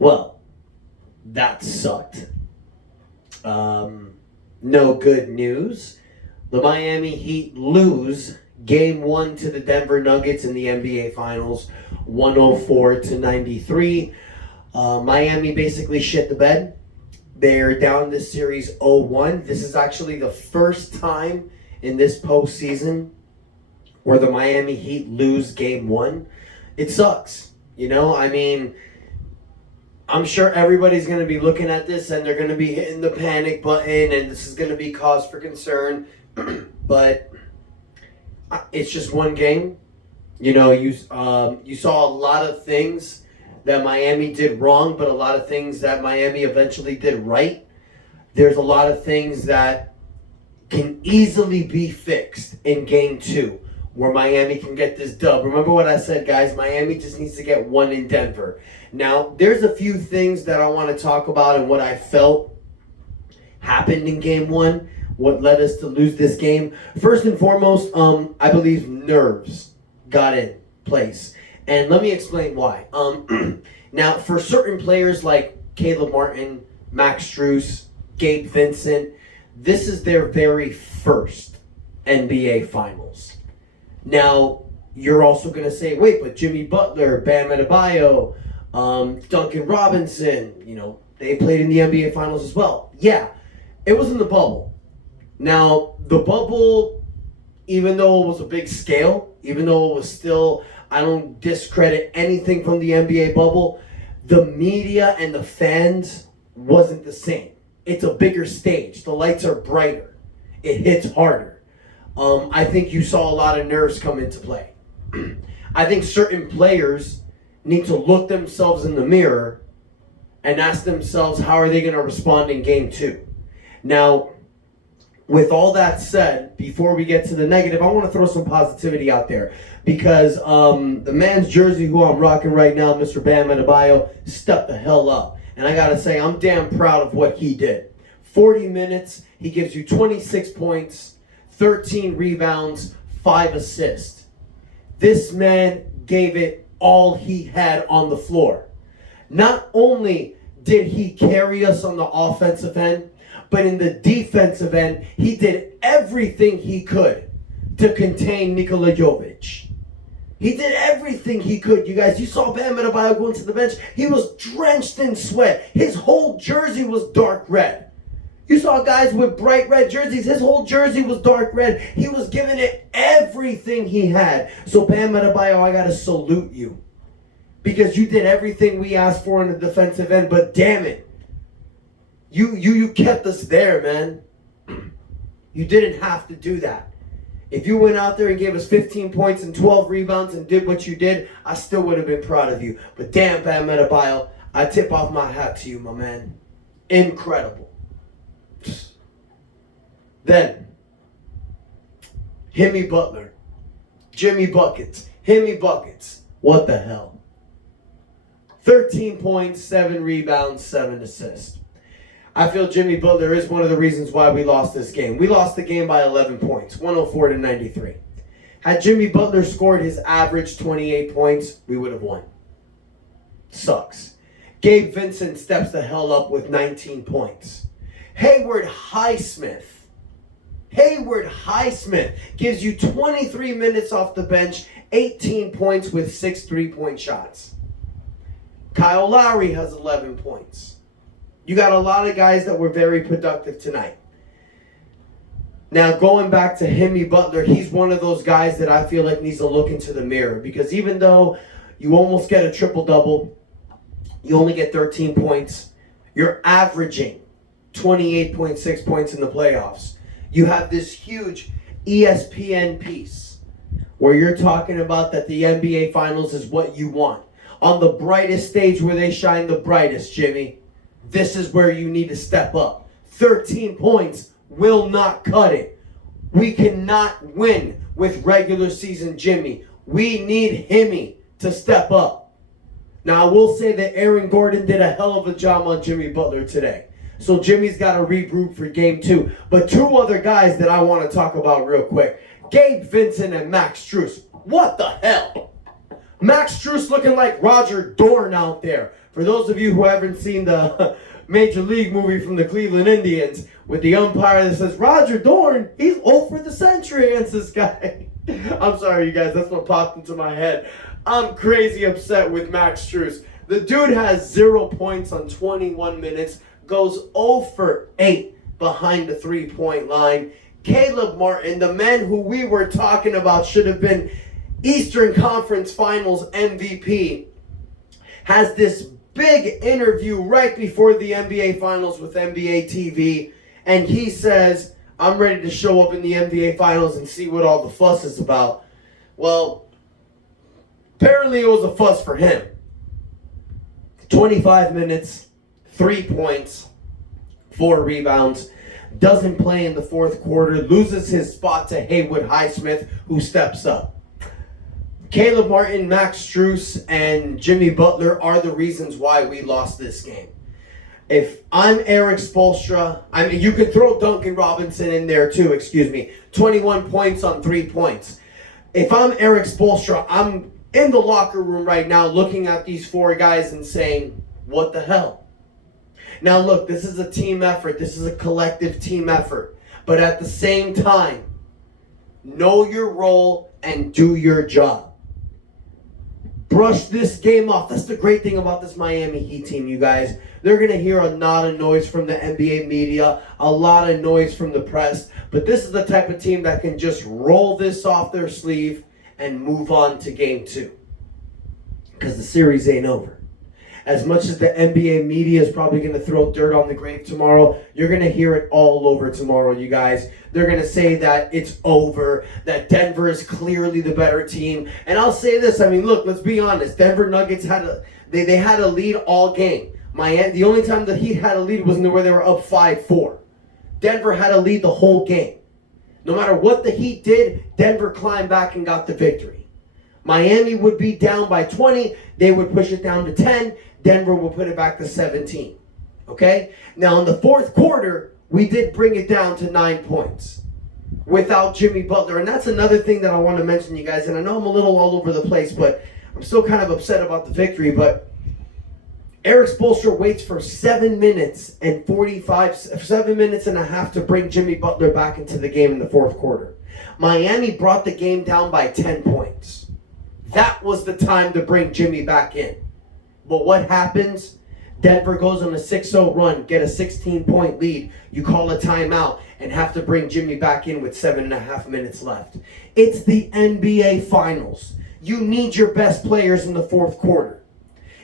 Well, that sucked. No good news. The Miami Heat lose Game 1 to the Denver Nuggets in the NBA Finals, 104-93. Miami basically shit the bed. They're down this series 0-1. This is actually the first time in this postseason where the Miami Heat lose Game 1. It sucks. I'm sure everybody's going to be looking at this and they're going to be hitting the panic button and this is going to be cause for concern. But it's just one game. You saw a lot of things that Miami did wrong, but a lot of things that Miami eventually did right. There's a lot of things that can easily be fixed in Game 2 where Miami can get this dub. Remember what I said, guys? Miami just needs to get one in Denver. Now, there's a few things that I want to talk about and what I felt happened in Game 1, what led us to lose this game. First and foremost, I believe nerves got in place. And let me explain why. Now, for certain players like Caleb Martin, Max Strus, Gabe Vincent, this is their very first NBA Finals. Now, you're also going to say, wait, but Jimmy Butler, Bam Adebayo, Duncan Robinson, they played in the NBA Finals as well. Yeah, it was in the bubble. Now, the bubble, even though it was a big scale, even though it was still, I don't discredit anything from the NBA bubble, the media and the fans wasn't the same. It's a bigger stage. The lights are brighter. It hits harder. I think you saw a lot of nerves come into play. I think certain players need to look themselves in the mirror and ask themselves, how are they going to respond in Game 2? Now, with all that said, before we get to the negative, I want to throw some positivity out there because the man's jersey who I'm rocking right now, Mr. Bam Adebayo, stepped the hell up. And I got to say, I'm damn proud of what he did. 40 minutes, he gives you 26 points, 13 rebounds, 5 assists. This man gave it all he had on the floor. Not only did he carry us on the offensive end, but in the defensive end, he did everything he could to contain Nikola Jovic. He did everything he could. You guys, you saw Bam Adebayo going to the bench. He was drenched in sweat. His whole jersey was dark red. You saw guys with bright red jerseys. His whole jersey was dark red. He was giving it everything he had. So Bam Adebayo, I got to salute you. Because you did everything we asked for in the defensive end. But damn it. You kept us there, man. You didn't have to do that. If you went out there and gave us 15 points and 12 rebounds and did what you did, I still would have been proud of you. But damn, Bam Adebayo, I tip off my hat to you, my man. Incredible. Then, Jimmy Butler. Jimmy Buckets. Jimmy Buckets. What the hell? 13 points, 7 rebounds, 7 assists. I feel Jimmy Butler is one of the reasons why we lost this game. We lost the game by 11 points, 104-93. Had Jimmy Butler scored his average 28 points, we would have won. Sucks. Gabe Vincent steps the hell up with 19 points. Haywood Highsmith gives you 23 minutes off the bench, 18 points with 6 3-point shots. Kyle Lowry has 11 points. You got a lot of guys that were very productive tonight. Now, going back to Jimmy Butler, he's one of those guys that I feel like needs to look into the mirror because even though you almost get a triple-double, you only get 13 points, you're averaging 28.6 points in the playoffs. You have this huge ESPN piece where you're talking about that the NBA Finals is what you want. On the brightest stage where they shine the brightest, Jimmy, this is where you need to step up. 13 points will not cut it. We cannot win with regular season Jimmy. We need Jimmy to step up. Now, I will say that Aaron Gordon did a hell of a job on Jimmy Butler today. So Jimmy's got to regroup for Game 2. But 2 other guys that I want to talk about real quick. Gabe Vincent and Max Strus. What the hell? Max Strus looking like Roger Dorn out there. For those of you who haven't seen the Major League movie from the Cleveland Indians with the umpire that says, Roger Dorn, he's 0 for the century against this guy. I'm sorry, you guys, that's what popped into my head. I'm crazy upset with Max Strus. The dude has 0 points on 21 minutes, goes 0 for 8 behind the three-point line. Caleb Martin, the man who we were talking about should have been Eastern Conference Finals MVP, has this big interview right before the NBA Finals with NBA TV, and he says, I'm ready to show up in the NBA Finals and see what all the fuss is about. Well, apparently it was a fuss for him. 25 minutes, 3 points, 4 rebounds, doesn't play in the fourth quarter, loses his spot to Haywood Highsmith, who steps up. Caleb Martin, Max Strus, and Jimmy Butler are the reasons why we lost this game. If I'm Eric Spoelstra, I mean, you could throw Duncan Robinson in there too, 21 points on 3 points. If I'm Eric Spoelstra, I'm in the locker room right now looking at these 4 guys and saying, what the hell? Now look, this is a team effort. This is a collective team effort. But at the same time, know your role and do your job. Brush this game off. That's the great thing about this Miami Heat team, you guys. They're going to hear a lot of noise from the NBA media, a lot of noise from the press. But this is the type of team that can just roll this off their sleeve and move on to game 2. Because the series ain't over. As much as the NBA media is probably going to throw dirt on the grave tomorrow, you're going to hear it all over tomorrow, you guys. They're going to say that it's over, that Denver is clearly the better team. And I'll say this, I mean, look, let's be honest. Denver Nuggets had they had a lead all game. The only time the Heat had a lead was where they were up 5-4. Denver had a lead the whole game. No matter what the Heat did, Denver climbed back and got the victory. Miami would be down by 20. They would push it down to 10. Denver will put it back to 17. Okay? Now, in the fourth quarter, we did bring it down to 9 points without Jimmy Butler. And that's another thing that I want to mention, you guys. And I know I'm a little all over the place, but I'm still kind of upset about the victory. But Eric Spoelstra waits for 7 minutes and 7 minutes and a half to bring Jimmy Butler back into the game in the fourth quarter. Miami brought the game down by 10 points. That was the time to bring Jimmy back in. But what happens? Denver goes on a 6-0 run, get a 16-point lead. You call a timeout and have to bring Jimmy back in with 7.5 minutes left. It's the NBA Finals. You need your best players in the fourth quarter.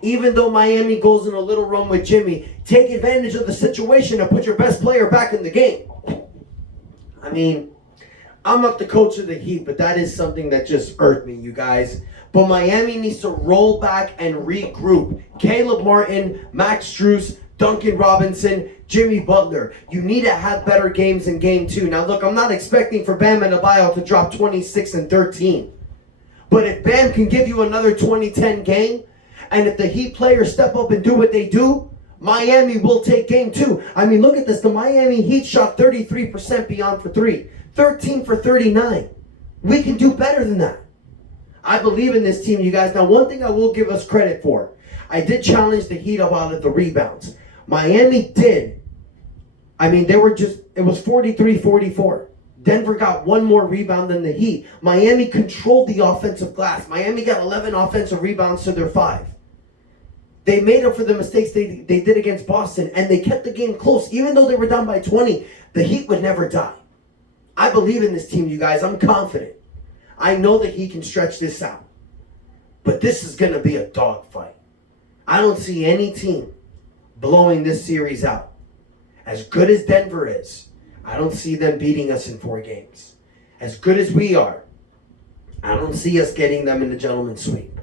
Even though Miami goes in a little run with Jimmy, take advantage of the situation and put your best player back in the game. I mean, I'm not the coach of the Heat, but that is something that just irked me, you guys. But Miami needs to roll back and regroup. Caleb Martin, Max Strus, Duncan Robinson, Jimmy Butler. You need to have better games in game 2. Now look, I'm not expecting for Bam Adebayo to drop 26 and 13. But if Bam can give you another 20-10 game, and if the Heat players step up and do what they do, Miami will take game 2. I mean, look at this. The Miami Heat shot 33% beyond for 3. 13 for 39. We can do better than that. I believe in this team, you guys. Now, one thing I will give us credit for, I did challenge the Heat about the rebounds. Miami did. I mean, it was 43-44. Denver got 1 more rebound than the Heat. Miami controlled the offensive glass. Miami got 11 offensive rebounds to their 5. They made up for the mistakes they did against Boston, and they kept the game close. Even though they were down by 20, the Heat would never die. I believe in this team, you guys. I'm confident. I know that he can stretch this out. But this is going to be a dogfight. I don't see any team blowing this series out. As good as Denver is, I don't see them beating us in 4 games. As good as we are, I don't see us getting them in the gentleman's sweep.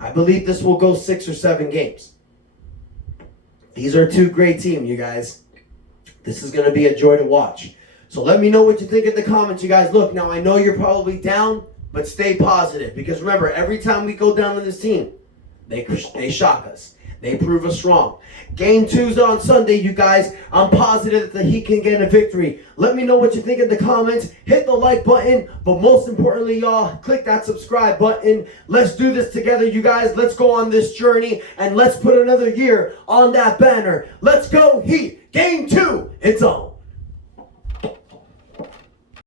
I believe this will go 6 or 7 games. These are 2 great teams, you guys. This is going to be a joy to watch. So let me know what you think in the comments, you guys. Look, now I know you're probably down, but stay positive. Because remember, every time we go down on this team, they shock us. They prove us wrong. Game 2's on Sunday, you guys. I'm positive that the Heat can get a victory. Let me know what you think in the comments. Hit the like button. But most importantly, y'all, click that subscribe button. Let's do this together, you guys. Let's go on this journey. And let's put another year on that banner. Let's go Heat. Game 2, it's on.